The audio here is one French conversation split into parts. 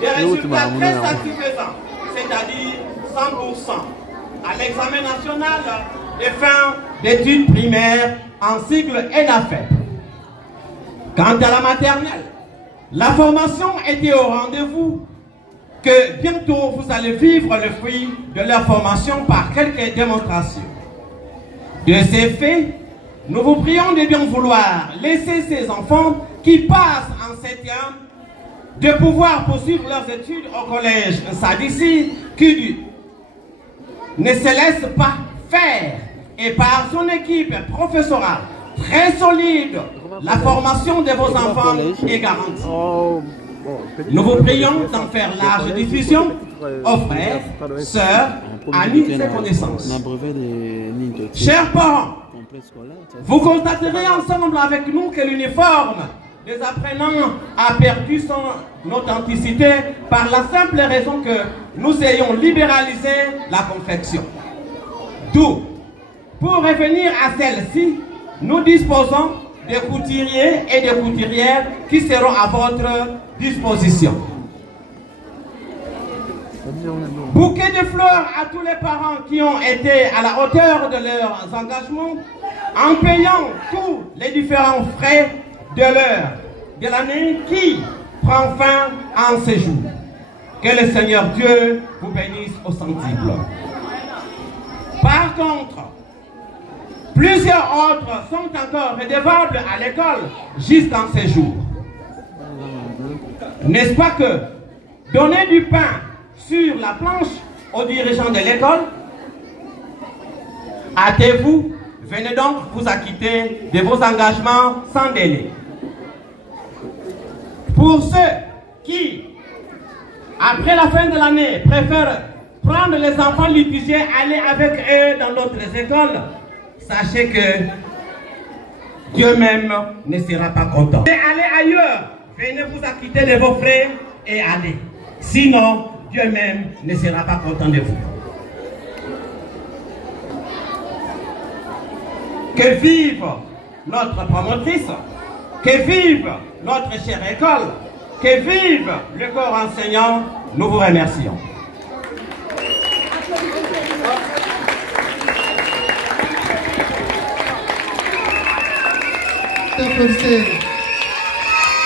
Des résultats très satisfaisants, c'est-à-dire 100% à l'examen national des fins d'études primaires en cycle ENAFEP. Quant à la maternelle, la formation était au rendez-vous, que bientôt vous allez vivre le fruit de leur formation par quelques démonstrations. De ces faits, nous vous prions de bien vouloir laisser ces enfants qui passent en 7e de pouvoir poursuivre leurs études au collège Sadissi qui ne se laisse pas faire et par son équipe professorale très solide, la formation de vos enfants est garantie. Nous vous prions d'en faire large diffusion aux frères, sœurs, amis et connaissances. Chers parents, vous constaterez ensemble avec nous que l'uniforme des apprenants a perdu son authenticité par la simple raison que nous ayons libéralisé la confection. D'où, pour revenir à celle-ci, nous disposons de couturiers et de couturières qui seront à votre disposition. Bouquet de fleurs à tous les parents qui ont été à la hauteur de leurs engagements en payant tous les différents frais de l'année qui prend fin en ces jours. Que le Seigneur Dieu vous bénisse au centuple. Par contre, plusieurs autres sont encore redevables à l'école jusqu'en ces jours. N'est-ce pas que donner du pain sur la planche aux dirigeants de l'école? Hâtez-vous, venez donc vous acquitter de vos engagements sans délai. Pour ceux qui, après la fin de l'année, préfèrent prendre les enfants litigieux, aller avec eux dans d'autres écoles, sachez que Dieu même ne sera pas content. Allez ailleurs, venez vous acquitter de vos frais et allez. Sinon, Dieu même ne sera pas content de vous. Que vive notre promotrice, que vive notre chère école, que vive le corps enseignant, nous vous remercions.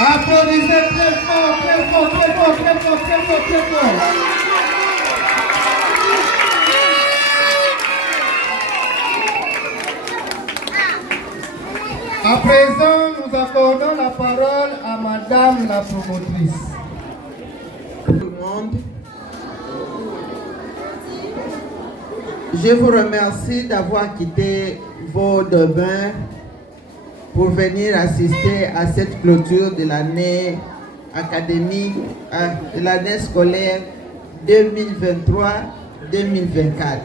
Applaudissez très fort, très fort, très fort, très fort, très fort, très fort. À présent, nous accordons la parole à Madame la promotrice. Tout le monde, je vous remercie d'avoir quitté vos demeures pour venir assister à cette clôture de l'année académique, de l'année scolaire 2023-2024.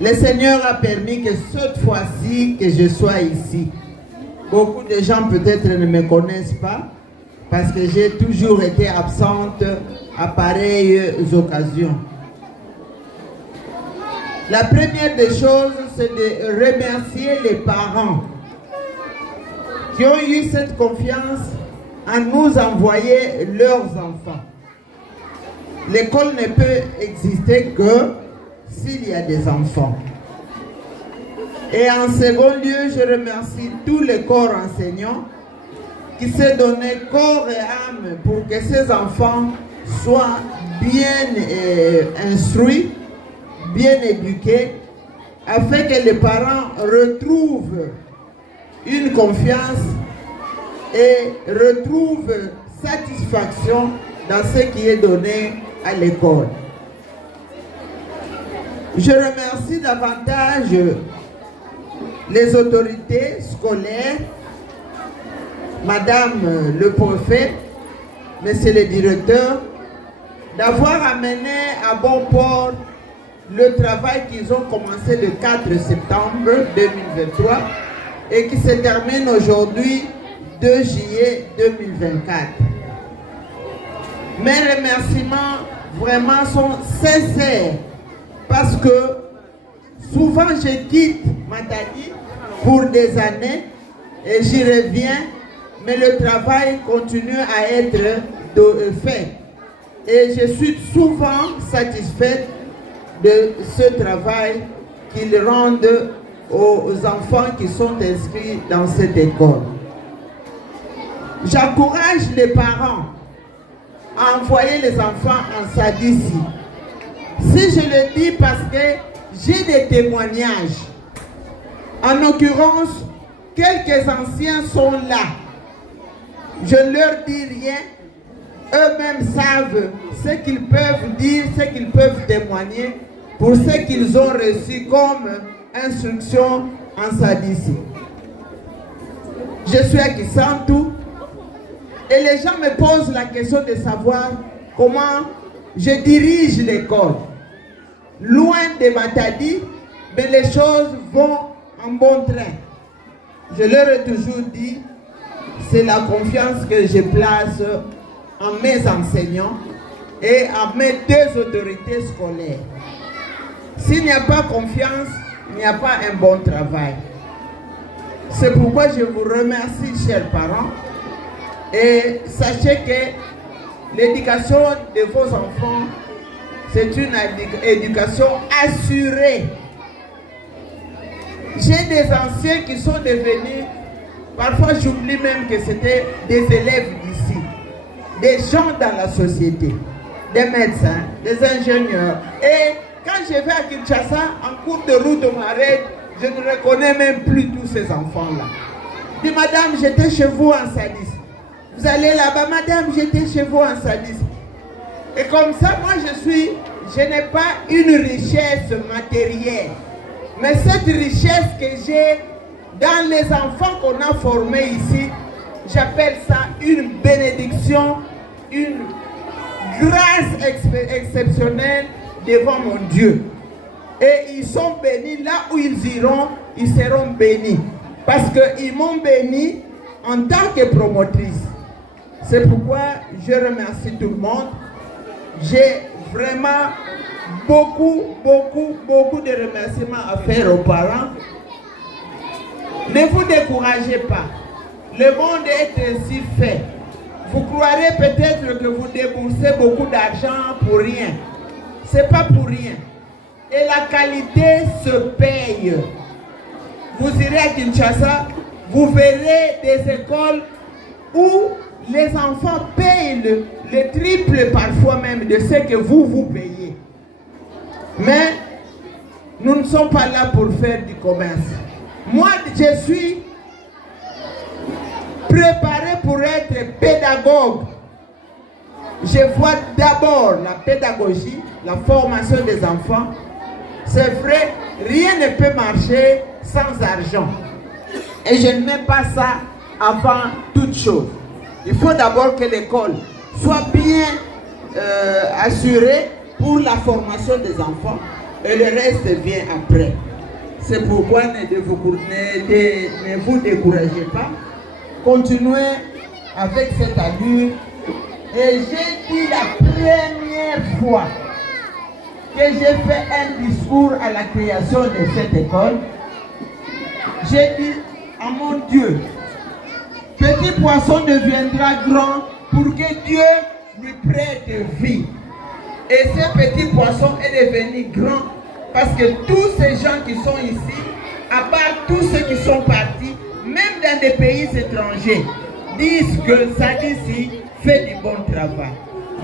Le Seigneur a permis que cette fois-ci que je sois ici. Beaucoup de gens peut-être ne me connaissent pas parce que j'ai toujours été absente à pareilles occasions. La première des choses, c'est de remercier les parents qui ont eu cette confiance à nous envoyer leurs enfants. L'école ne peut exister que s'il y a des enfants. Et en second lieu, je remercie tous les corps enseignants qui s'est donné corps et âme pour que ces enfants soient bien instruits, bien éduqués, afin que les parents retrouvent une confiance et retrouvent satisfaction dans ce qui est donné à l'école. Je remercie davantage les autorités scolaires, Madame le préfet, Monsieur le directeur, d'avoir amené à bon port le travail qu'ils ont commencé le 4 septembre 2023 et qui se termine aujourd'hui 2 juillet 2024. Mes remerciements vraiment sont sincères parce que souvent je quitte Matadi pour des années et j'y reviens, mais le travail continue à être fait. Et je suis souvent satisfaite de ce travail qu'ils rendent aux enfants qui sont inscrits dans cette école. J'encourage les parents à envoyer les enfants en Sadici. Si je le dis parce que j'ai des témoignages. En l'occurrence, quelques anciens sont là. Je ne leur dis rien. Eux-mêmes savent ce qu'ils peuvent dire, ce qu'ils peuvent témoigner pour ce qu'ils ont reçu comme instruction en Sadici. Je suis à Kisantu et les gens me posent la question de savoir comment je dirige l'école. Loin de Matadi, mais les choses vont en bon train. Je leur ai toujours dit, c'est la confiance que je place en mes enseignants et en mes deux autorités scolaires. S'il n'y a pas confiance, il n'y a pas un bon travail. C'est pourquoi je vous remercie, chers parents, et sachez que l'éducation de vos enfants, c'est une éducation assurée. J'ai des anciens qui sont devenus, parfois j'oublie même que c'était des élèves d'ici, des gens dans la société, des médecins, des ingénieurs. Et quand je vais à Kinshasa, en cours de route, on m'arrête, je ne reconnais même plus tous ces enfants-là. Je dis, madame, j'étais chez vous en Sadici. Vous allez là-bas, madame, j'étais chez vous en Sadici. Et comme ça, moi je n'ai pas une richesse matérielle. Mais cette richesse que j'ai dans les enfants qu'on a formés ici, j'appelle ça une bénédiction, une grâce exceptionnelle devant mon Dieu. Et ils sont bénis, là où ils iront, ils seront bénis. Parce qu'ils m'ont béni en tant que promotrice. C'est pourquoi je remercie tout le monde. J'ai vraiment beaucoup de remerciements à faire aux parents. Ne vous découragez pas. Le monde est ainsi fait. Vous croirez peut-être que vous déboursez beaucoup d'argent pour rien. C'est pas pour rien. Et la qualité se paye. Vous irez à Kinshasa, vous verrez des écoles où les enfants payent le triple parfois même de ce que vous payez. Mais nous ne sommes pas là pour faire du commerce. Moi, je suis préparé pour être pédagogue. Je vois d'abord la pédagogie, la formation des enfants. C'est vrai, rien ne peut marcher sans argent. Et je ne mets pas ça avant toute chose. Il faut d'abord que l'école soit bien assurée pour la formation des enfants et le reste vient après. C'est pourquoi ne vous découragez pas. Continuez avec cette allure. Et j'ai dit la première fois que j'ai fait un discours à la création de cette école, j'ai dit à mon Dieu, petit poisson deviendra grand pour que Dieu lui prête vie. Et ce petit poisson est devenu grand parce que tous ces gens qui sont ici, à part tous ceux qui sont partis, même dans des pays étrangers, disent que Sadici fait du bon travail.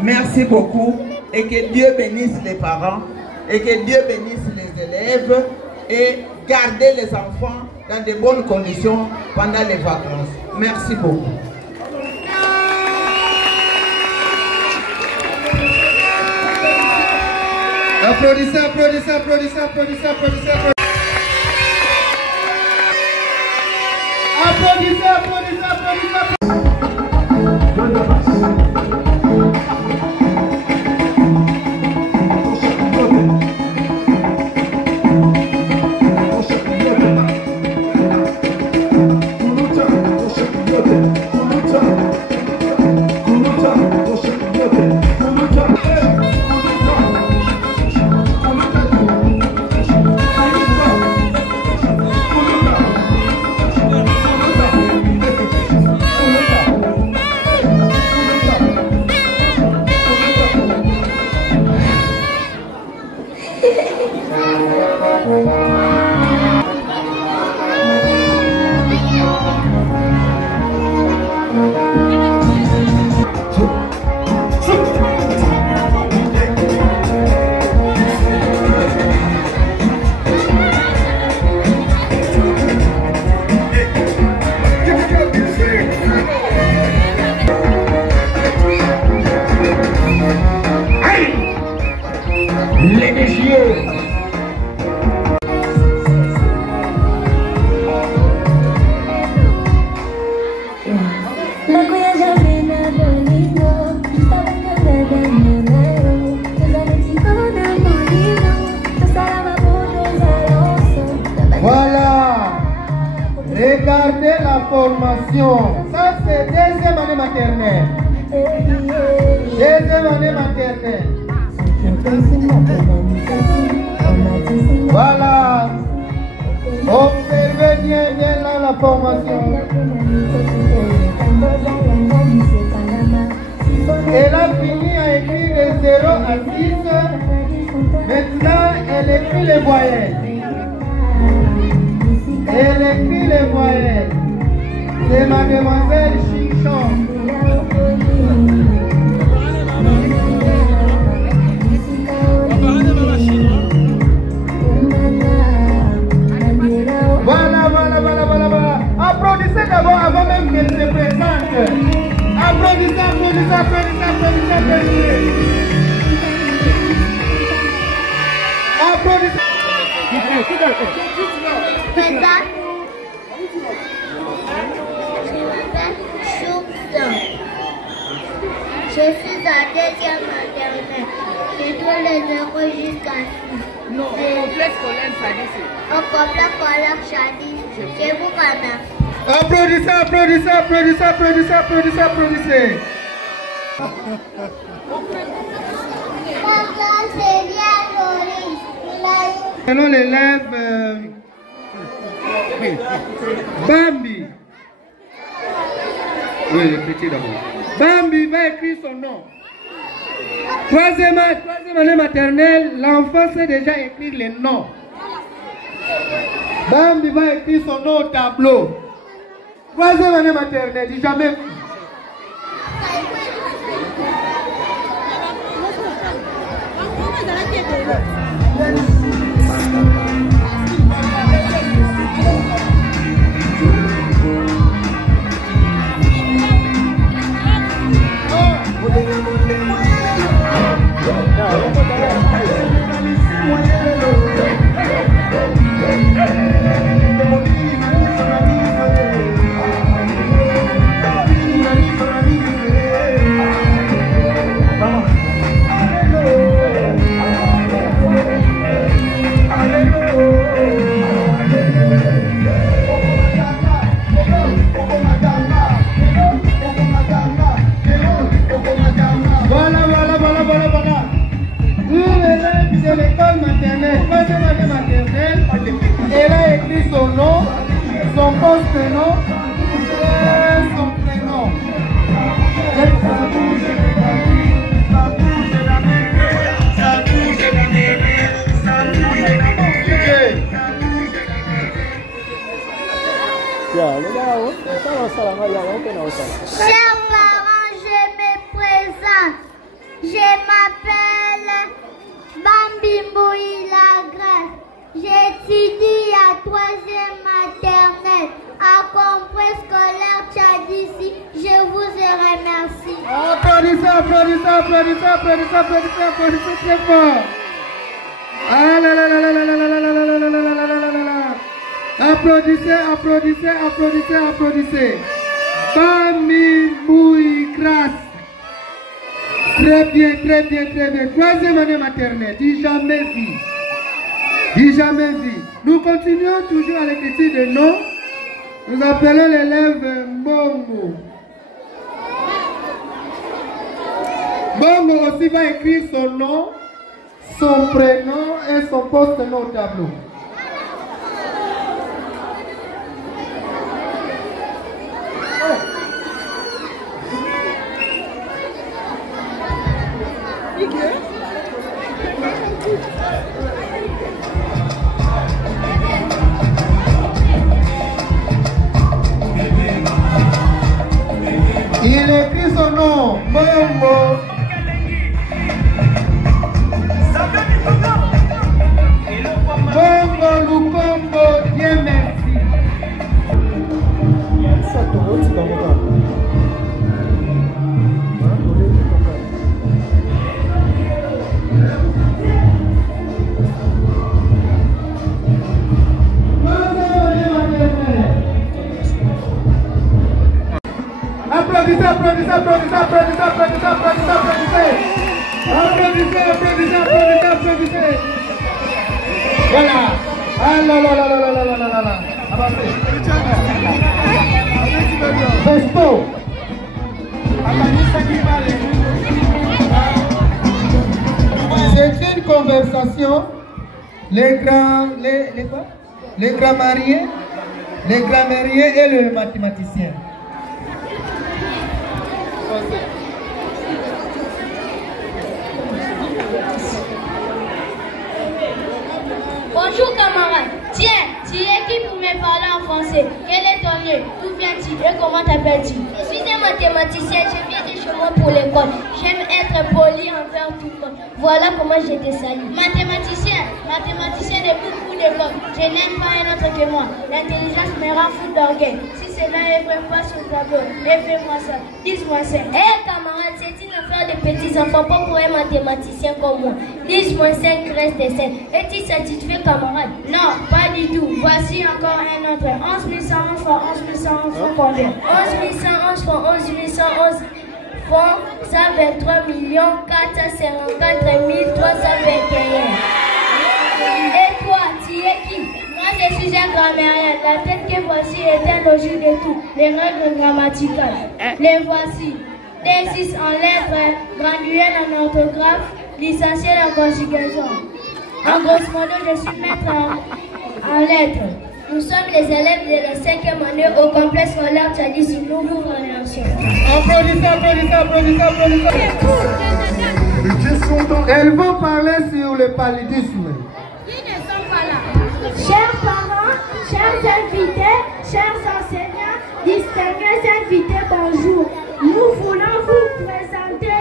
Merci beaucoup et que Dieu bénisse les parents et que Dieu bénisse les élèves et gardez les enfants dans de bonnes conditions pendant les vacances. Merci beaucoup. Applaudissez, applaudissez, applaudissez, applaudissez, applaudissez, applaudissez, applaudissez, applaudissez. Voilà. Regardez la formation. Ça, c'est deuxième année maternelle. Deuxième année maternelle. Voilà. Observez bien, bien là la formation. Elle a fini à écrire de 0 à 6. Maintenant, elle écrit les voyelles. Elle écrit les voyelles. C'est mademoiselle Chichon. Voilà. Applaudissez d'abord avant même qu'elle se présente. Applaudissez. Je suis en deuxième maternelle. Je dois les heureux jusqu'à 6. Non, au complexe scolaire Chadissi. Au complexe scolaire Chadissi. Je vous remercie. Applaudissez. Ma classe est bien jolie. Allons l'élève Bambi. Oui, le petit d'abord. Bambi va écrire son nom. Troisième année maternelle, l'enfant sait déjà écrire les noms. Bambi va écrire son nom au tableau. Troisième année maternelle, dis jamais. Elle a écrit son nom, son post-nom et son prénom. Chers parents, je me présente. Je m'appelle Bambi Mbouyi Lagrève. J'étudie à 3e maternelle à complexe scolaire Chadissi. Je vous remercie. Applaudissez très fort. Ah là là là là là là là là là là là là là là là. Applaudissez. Bambi Mbouyi Grace. Très bien. 3e année maternelle, dis jamais vu. Nous continuons toujours à l'écriture de nom. Nous appelons l'élève Mbongo. Mbongo aussi va écrire son nom, son prénom et son poste-nom au tableau. Il écrit son nom, Mbongo. Mbongo Lukombo, Dieu merci. Applaudissez. Voilà. Ah là là là là là là là là là. Festo. C'est une conversation. Les grands mariés et le mathématicien. Bonjour camarade. Tiens, tu es qui pour me parler en français? Quel est ton nom? D'où viens-tu et comment t'appelles-tu? Je suis un mathématicien, je viens de chez moi pour l'école. J'aime être poli envers tout le monde. Voilà comment je te salue. Mathématicien de beaucoup d'école. Je n'aime pas un autre que moi. L'intelligence me rend fou d'orgueil. Si cela est vrai, pas sur le tableau. Et fais-moi ça. 10-5. Hé camarade, c'est une affaire de petits enfants, pas pour un mathématicien comme moi. 10-5 reste 7. Es-tu satisfait camarade? Non, pas du tout. Voici encore un autre. 11 111 fois 11 111 fois combien? 11 111 fois 11 111 fois 123 454 321. Et toi, tu es qui? Moi, je suis un grammairien. La tête que voici est un logis de tout. Les règles grammaticales. Les voici. D6 en lettres, gradué en orthographe, licencié en conjugaison. En grosso modo, je suis maître en lettres. Nous sommes les élèves de la 5e année au complexe scolaire Tchadis, une nouvelle génération. Applaudissez. Elles vont parler sur le paludisme. Qui ne sont pas là? Chers parents, chers invités, chers enseignants, distingués invités, bonjour. Nous voulons vous présenter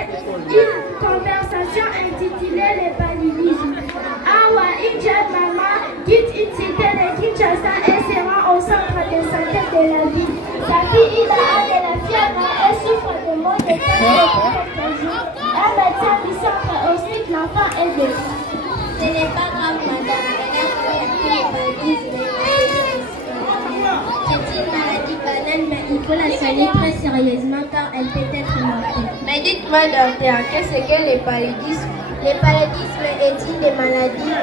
une conversation intitulée le paludisme. Awa, une jeune maman quitte une cité de Kinshasa et se rend au centre de santé de la ville. Sa fille a de la fièvre et souffre de maux de tête depuis quelques jours. Un médecin du centre hospitalier l'enfant est décédé. Ce n'est pas grave, madame. Elle a le paludisme. C'est une maladie banale, mais il faut la soigner très sérieusement car elle peut être mortelle. Mais dites-moi, docteur, qu'est-ce que le paludisme? Le paludisme est une des maladies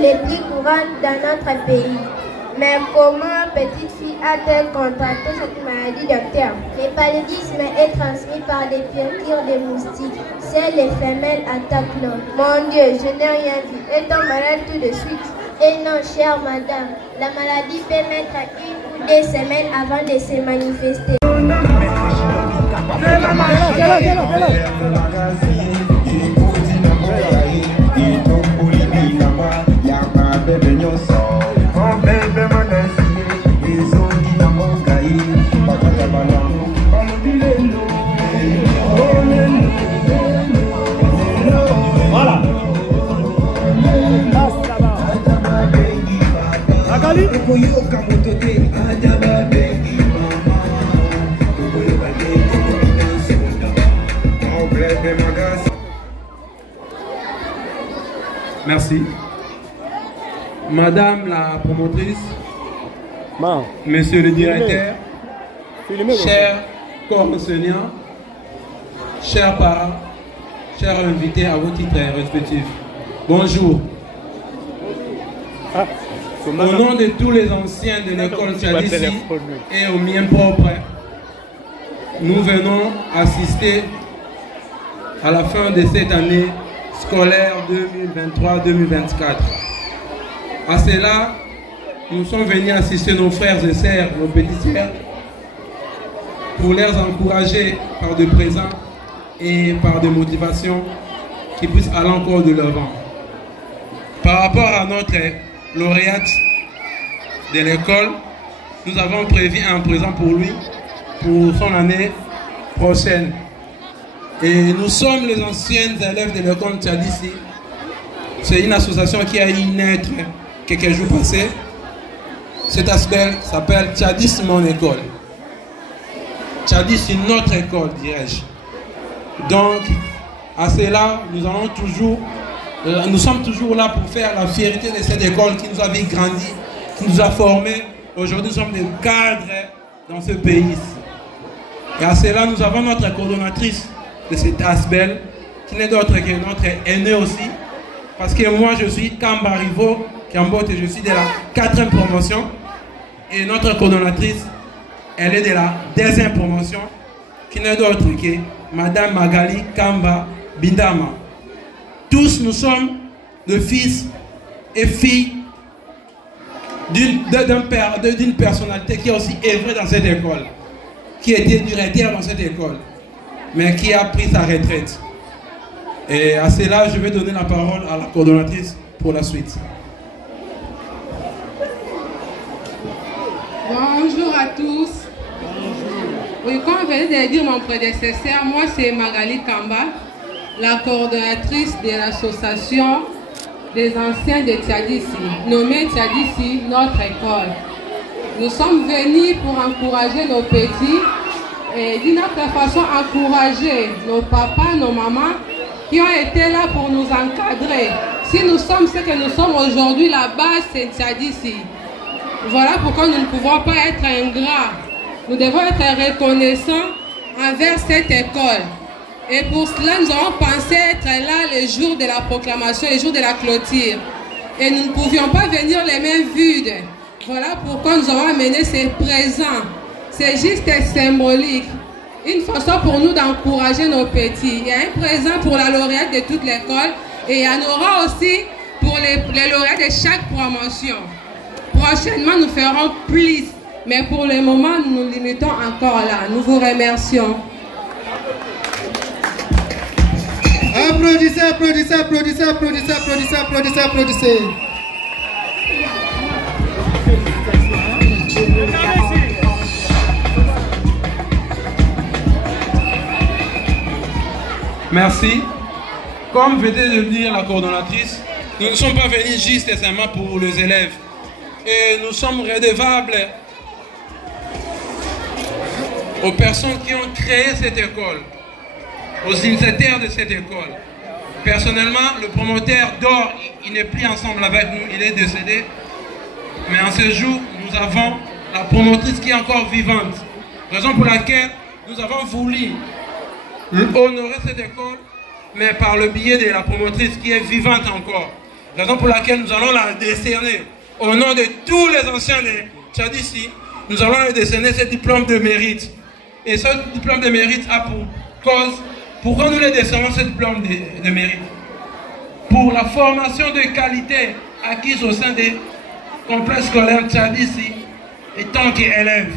les plus courantes dans notre pays. Mais comment petite fille a-t-elle contracté cette maladie, docteur? Le paludisme est transmis par des piqûres de moustiques. C'est les femelles attaquent l'homme. Mon Dieu, je n'ai rien vu. Est-on malade tout de suite? Et non, chère madame, la maladie peut mettre 1 ou 2 semaines avant de se manifester. Voilà. Merci. Madame la promotrice, Monsieur le directeur, chers co-enseignants, chers parents, chers invités à vos titres respectifs, bonjour. Au nom de tous les anciens de l'école Tchadissi et aux miens propres, nous venons assister à la fin de cette année scolaire 2023-2024. À cela, nous sommes venus assister nos frères et sœurs, nos petits sœurs, pour les encourager par des présents et par des motivations qui puissent aller encore de l'avant. Par rapport à notre lauréate de l'école, nous avons prévu un présent pour lui, pour son année prochaine. Et nous sommes les anciennes élèves de l'école Tchadissi. C'est une association qui a eu naître quelques jours passés. Cet aspect s'appelle Tchadissi mon école. Tchadissi notre école, dirais-je. Donc, à cela, nous sommes toujours là pour faire la fierté de cette école qui nous a vu grandir, qui nous a formés. Aujourd'hui, nous sommes des cadres dans ce pays. Et à cela, nous avons notre coordonnatrice de cet aspect, qui n'est d'autre que notre aîné aussi. Parce que moi, je suis Kamba Rivo, Cambote, je suis de la 4e promotion. Et notre coordonnatrice, elle est de la 2e promotion, qui n'est d'autre que Madame Magali Kamba Bindama. Tous nous sommes le fils et filles d'une personnalité qui a aussi œuvré dans cette école, qui était directeur dans cette école, mais qui a pris sa retraite. Et à cela, je vais donner la parole à la coordonnatrice pour la suite. Bonjour à tous. Oui, comme venait de dire mon prédécesseur, moi c'est Magali Kamba, la coordonnatrice de l'association des anciens de Tiadissi, nommée Tiadissi, notre école. Nous sommes venus pour encourager nos petits et d'une autre façon encourager nos papas, nos mamans qui ont été là pour nous encadrer. Si nous sommes ce que nous sommes aujourd'hui, la base c'est Tiadissi. Voilà pourquoi nous ne pouvons pas être ingrats. Nous devons être reconnaissants envers cette école. Et pour cela, nous avons pensé être là le jour de la proclamation, le jour de la clôture. Et nous ne pouvions pas venir les mains vides. Voilà pourquoi nous avons amené ces présents. C'est juste symbolique. Une façon pour nous d'encourager nos petits. Il y a un présent pour la lauréate de toute l'école. Et il y en aura aussi pour les lauréats de chaque promotion. Prochainement, nous ferons plus. Mais pour le moment, nous nous limitons encore là. Nous vous remercions. Applaudissez, applaudissez, applaudissez, applaudissez, applaudissez, applaudissez, applaudissez. Merci. Comme venait de le dire la coordonnatrice, nous ne sommes pas venus juste et seulement pour les élèves. Et nous sommes redevables aux personnes qui ont créé cette école, aux initiateurs de cette école. Personnellement, le promoteur dort, il n'est plus ensemble avec nous, il est décédé. Mais en ce jour, nous avons la promotrice qui est encore vivante. Raison pour laquelle nous avons voulu honorer cette école, mais par le biais de la promotrice qui est vivante encore. Raison pour laquelle nous allons la décerner. Au nom de tous les anciens de Tiadissi, nous allons leur décerner ce diplôme de mérite. Et ce diplôme de mérite a pour cause, pourquoi nous les décernons ce diplôme de mérite? Pour la formation de qualité acquise au sein des complexes scolaires Tiadissi et tant qu'élèves.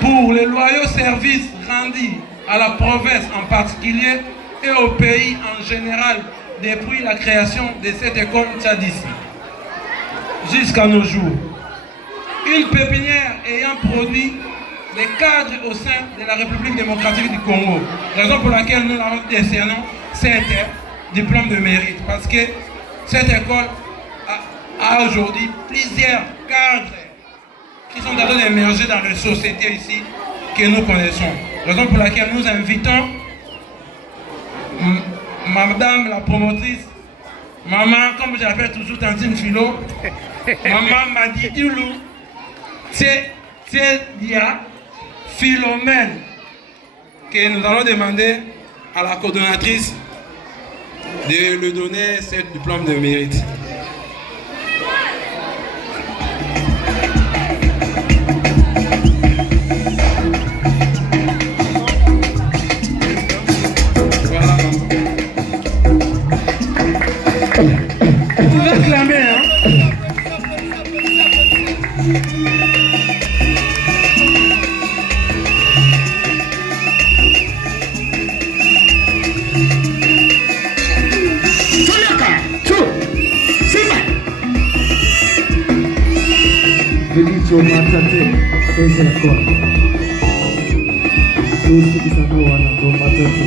Pour les loyaux services rendus à la province en particulier et au pays en général depuis la création de cette école Tiadissi jusqu'à nos jours. Une pépinière ayant produit des cadres au sein de la République démocratique du Congo. Raison pour laquelle nous avons décerné cet diplôme de mérite. Parce que cette école a aujourd'hui plusieurs cadres qui sont en train d'émerger dans les sociétés ici que nous connaissons. Raison pour laquelle nous invitons Madame la promotrice, Maman, comme j'appelle toujours Tantine Philo, Maman Madi Dioulou, Dia Philomène, que nous allons demander à la coordonnatrice de lui donner ce diplôme de mérite. Vous acclamez, hein? Belicho Matate, esa la cosa. Tú sí que sabes wana do Matate.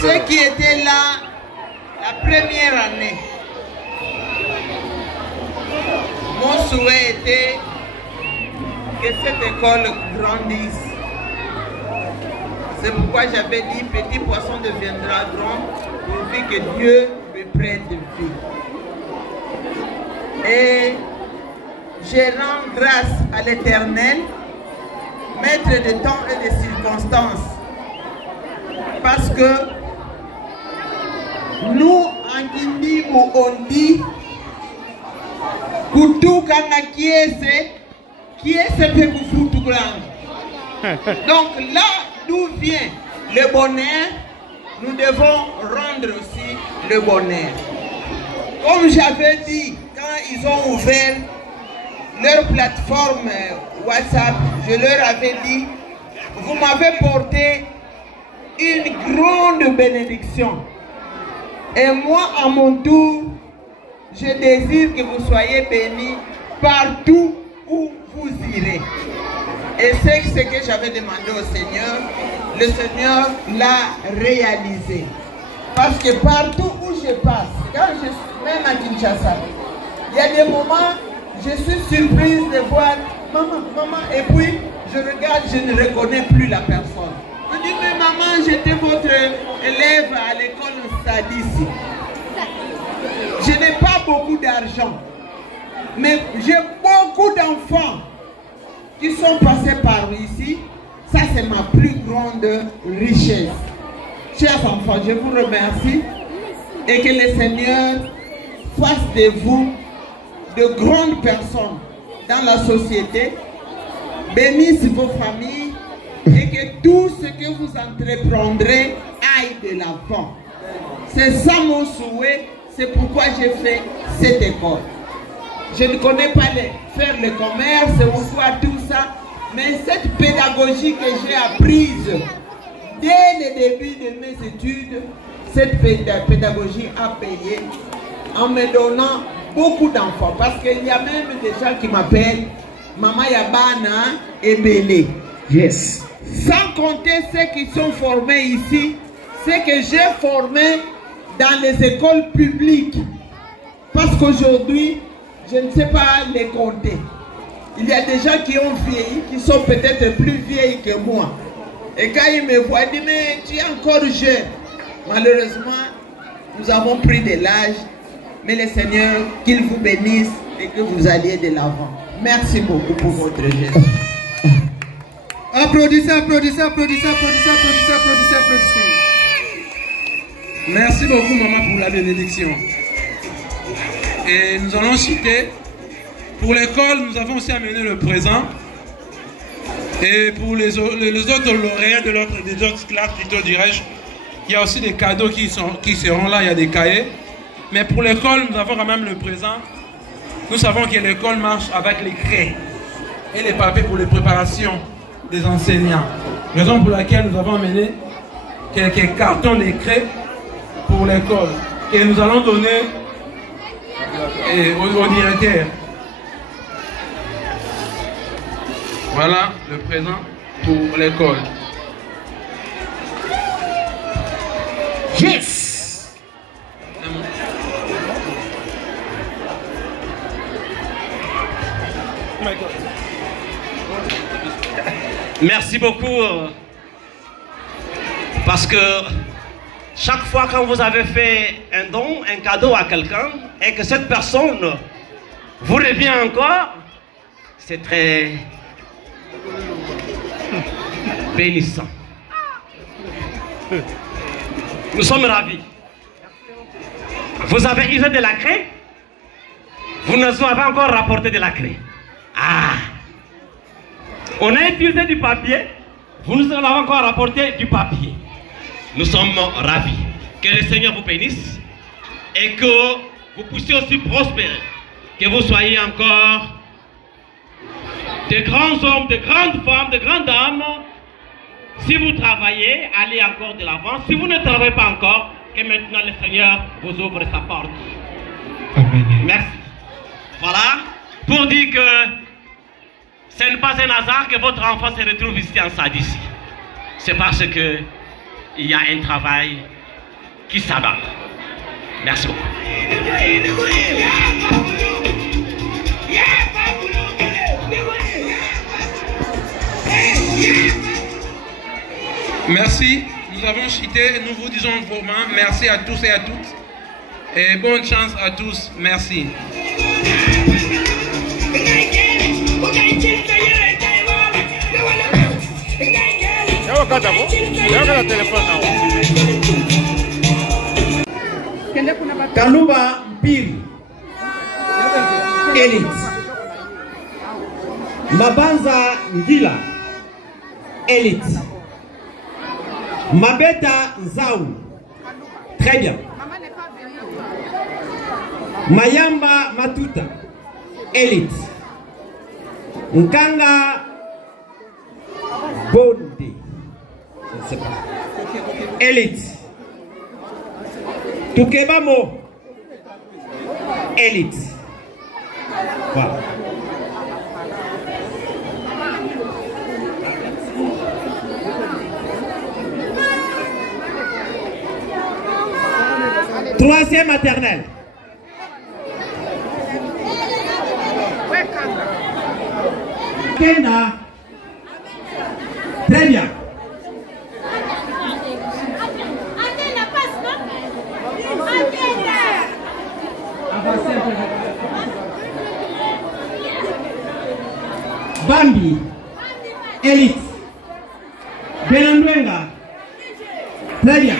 Ceux qui étaient là la première année, mon souhait était que cette école grandisse. C'est pourquoi j'avais dit petit poisson deviendra grand, pourvu que Dieu me prête vie. Et je rends grâce à l'Éternel, maître de temps et de circonstances, parce que nous, en Guinée, on dit Kutu kana kiese fait kufutu grand. Donc là d'où vient le bonheur, nous devons rendre aussi le bonheur. Comme j'avais dit, quand ils ont ouvert leur plateforme WhatsApp, je leur avais dit, vous m'avez porté une grande bénédiction. Et moi, à mon tour, je désire que vous soyez bénis partout où vous irez. Et c'est ce que j'avais demandé au Seigneur. Le Seigneur l'a réalisé. Parce que partout où je passe, quand je suis même à Kinshasa, il y a des moments, je suis surprise de voir maman, et puis je regarde, je ne reconnais plus la personne. Je dis, mais maman, j'étais votre élève à l'école Sadissi. Je n'ai pas beaucoup d'argent, mais j'ai beaucoup d'enfants qui sont passés par ici. Ça, c'est ma plus grande richesse. Chers enfants, je vous remercie et que le Seigneur fasse de vous de grandes personnes dans la société, bénisse vos familles et que tout ce que vous entreprendrez aille de l'avant. C'est ça mon souhait, c'est pourquoi j'ai fait cette école. Je ne connais pas faire le commerce ou soit tout ça, mais cette pédagogie que j'ai apprise dès le début de mes études, cette pédagogie a payé en me donnant beaucoup d'enfants. Parce qu'il y a même des gens qui m'appellent Maman Yabana et Bélé. Yes. Sans compter ceux qui sont formés ici, ceux que j'ai formés dans les écoles publiques. Parce qu'aujourd'hui, je ne sais pas les compter. Il y a des gens qui ont vieilli, qui sont peut-être plus vieilles que moi. Et quand ils me voient, ils disent, mais tu es encore jeune. Malheureusement, nous avons pris de l'âge. Mais le Seigneur, qu'il vous bénisse et que vous alliez de l'avant. Merci beaucoup pour votre geste. Applaudissez, applaudissez, applaudissez, applaudissez, applaudissez, applaudissez, applaudissez. Merci beaucoup, maman, pour la bénédiction. Et nous allons citer, pour l'école, nous avons aussi amené le présent. Et pour les autres lauréats des autres classes, plutôt dirais-je, il y a aussi des cadeaux qui seront là, il y a des cahiers. Mais pour l'école, nous avons quand même le présent. Nous savons que l'école marche avec les craies et les papiers pour les préparations des enseignants. Raison pour laquelle nous avons amené quelques cartons de craies pour l'école. Et nous allons donner au directeur. Voilà le présent pour l'école. Yes. Merci beaucoup. Parce que chaque fois quand vous avez fait un don, un cadeau à quelqu'un, et que cette personne vous revient encore, c'est très bénissant. Nous sommes ravis. Vous avez usé de la craie? Vous nous avez encore rapporté de la craie. Ah! On a utilisé du papier, vous nous avez encore rapporté du papier. Nous sommes ravis. Que le Seigneur vous bénisse et que vous puissiez aussi prospérer. Que vous soyez encore de grands hommes, de grandes femmes, de grandes dames. Si vous travaillez, allez encore de l'avant. Si vous ne travaillez pas encore, que maintenant le Seigneur vous ouvre sa porte. Amen. Merci. Voilà, pour dire que ce n'est pas un hasard que votre enfant se retrouve ici en Sadissi. C'est parce que il y a un travail qui s'abat. Merci beaucoup. Merci, nous avons cité, nous vous disons vraiment merci à tous et à toutes. Et bonne chance à tous, merci. Kaluba Mpiri, Elite. Mabanza Ngila, Elite. Mabeta Nzaou, très bien. Mayamba Matuta, Elite. Nkanga Bonde, je ne sais pas. Elite. Tukebamo, Elite. Voilà. Troisième maternelle. Kenda. Très bien. Bambi, Elite. Benandwenga, très bien.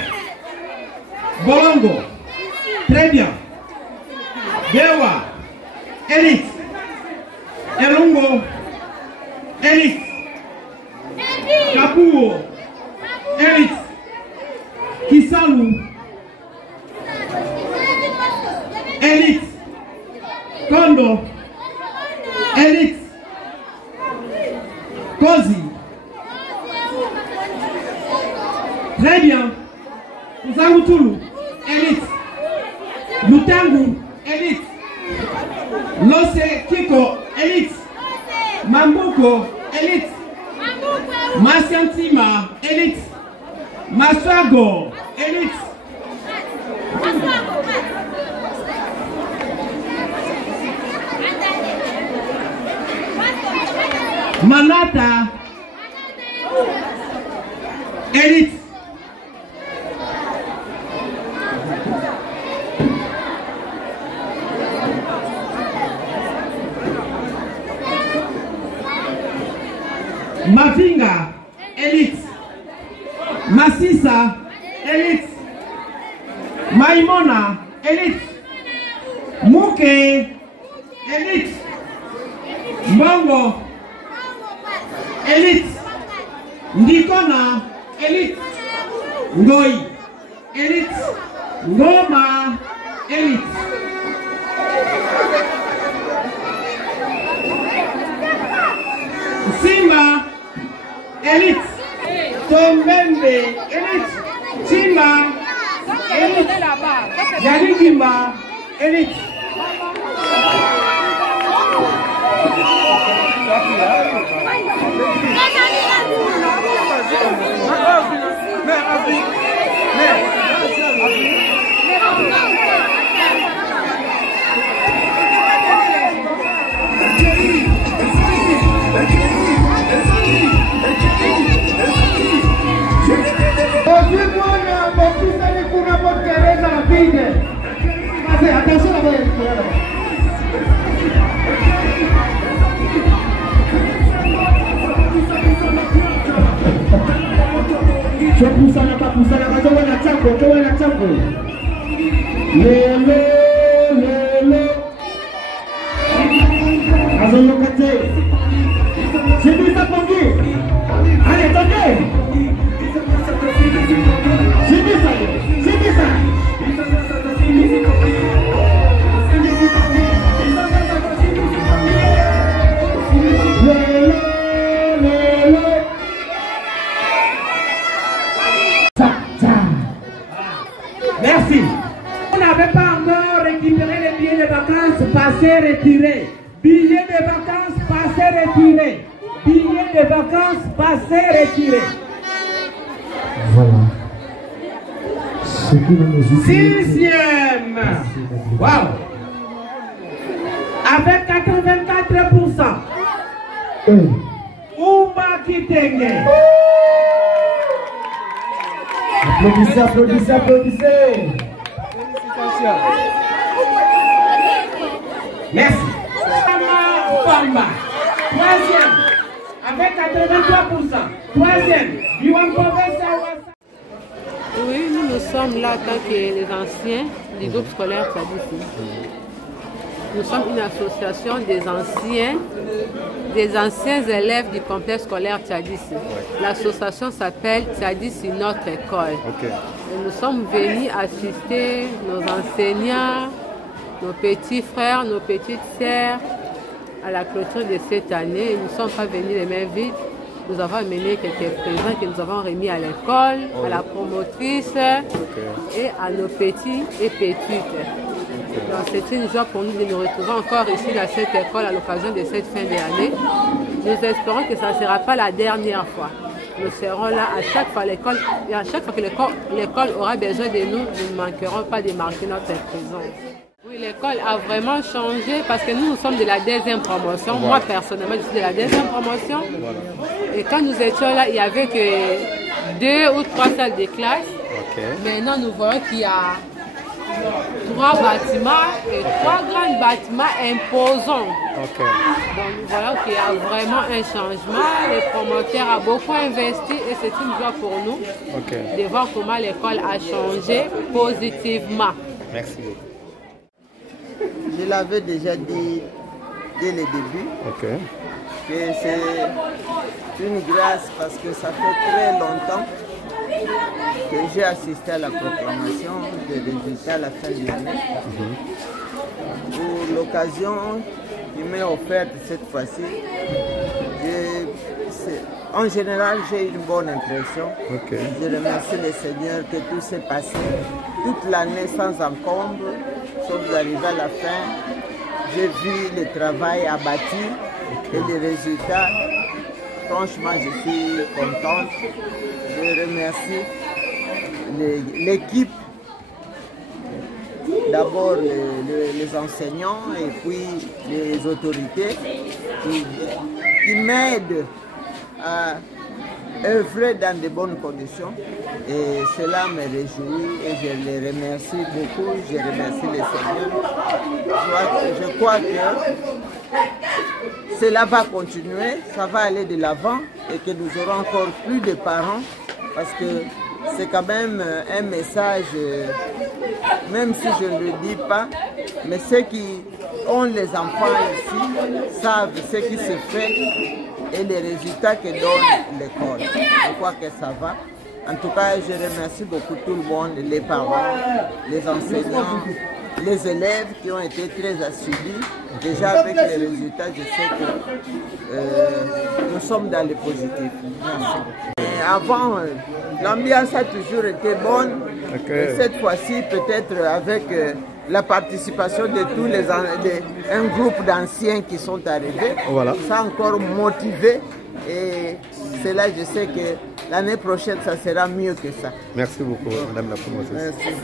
Bolongo, très bien. Bewa, Elite. Elungo, Elite. Kapuo, Elite. Kisalu, Elite. Kondo, Elite. Kozi. Très bien. Zangutulu, Elite. Lutangu, Elite. Lose Kiko, Elite. Mambuko, Elite. Masiantima, Elite. Maswago, Elite. Manata, Elite. Mavinga, Elite. Masisa, Elite. Maimona, Elite. Muke, Elite. Mbongo, Elite. Ndikona, Elite. Ngoi, Elite. Ngoma, Elite. Simba, Elite. Tombembe, Elite. Chimba, Elite. Yarigimba, Elite. Attention là-bas. Pusana pa pusana pa toa na chako. Lele. Azono kate. Sibisa pongi. Allez, tendez. Sibisa. Merci. On n'avait pas encore récupéré les billets de vacances passés retirés. Billets de vacances passés retirés. Billets de vacances passés retirés. Voilà. Sixième. Wow. Avec 84%. Oumba Kitenge. Applaudissez, applaudissez, applaudissez. Merci. Famba. Troisième. Avec 83%. Troisième. Oui, nous sommes là en tant que les anciens du groupe scolaire Tchadissi. Nous sommes une association des anciens élèves du complexe scolaire Tchadissi. L'association s'appelle Tchadissi Notre École. Et nous sommes venus assister nos enseignants, nos petits frères, nos petites sœurs à la clôture de cette année. Nous ne sommes pas venus les mains vides. Nous avons amené quelques présents que nous avons remis à l'école, à la promotrice et à nos petits et petites. C'est une joie pour nous de nous retrouver encore ici dans cette école à l'occasion de cette fin d'année. Nous espérons que ça ne sera pas la dernière fois. Nous serons là à chaque fois l'école, et à chaque fois que l'école aura besoin de nous, nous ne manquerons pas de marquer notre présence. Oui, l'école a vraiment changé parce que nous sommes de la deuxième promotion. Moi, personnellement, je suis de la deuxième promotion. Et quand nous étions là, il n'y avait que 2 ou 3 salles de classe. Maintenant, nous voyons qu'il y a 3 bâtiments et 3 grands bâtiments imposants. Donc, nous voyons qu'il y a vraiment un changement. Le promoteur a beaucoup investi et c'est une joie pour nous de voir comment l'école a changé positivement. Merci beaucoup. Je l'avais déjà dit dès le début que c'est une grâce parce que ça fait très longtemps que j'ai assisté à la proclamation des résultats à la fin de l'année. Pour l'occasion qui m'est offerte cette fois-ci, en général, j'ai une bonne impression. Je remercie le Seigneur que tout s'est passé toute l'année sans encombre. Sauf d'arriver à la fin, j'ai vu le travail abattu et les résultats. Franchement, je suis contente. Je remercie l'équipe, d'abord les enseignants et puis les autorités qui m'aident à œuvrer dans de bonnes conditions et cela me réjouit et je les remercie beaucoup, je remercie les seigneurs. Je crois que cela va continuer, ça va aller de l'avant et que nous aurons encore plus de parents parce que c'est quand même un message, même si je ne le dis pas, mais ceux qui ont les enfants ici savent ce qui se fait et les résultats que donne l'école. Je crois que ça va. En tout cas, je remercie beaucoup tout le monde, les parents, les enseignants, les élèves qui ont été très assidus. Déjà avec les résultats, je sais que nous sommes dans le positif. Merci. Et avant, l'ambiance a toujours été bonne. Et cette fois-ci, peut-être avec la participation de tous un groupe d'anciens qui sont arrivés, ça a encore motivé. Et c'est là, je sais que l'année prochaine, ça sera mieux que ça. Merci beaucoup, Madame la promotrice. Merci.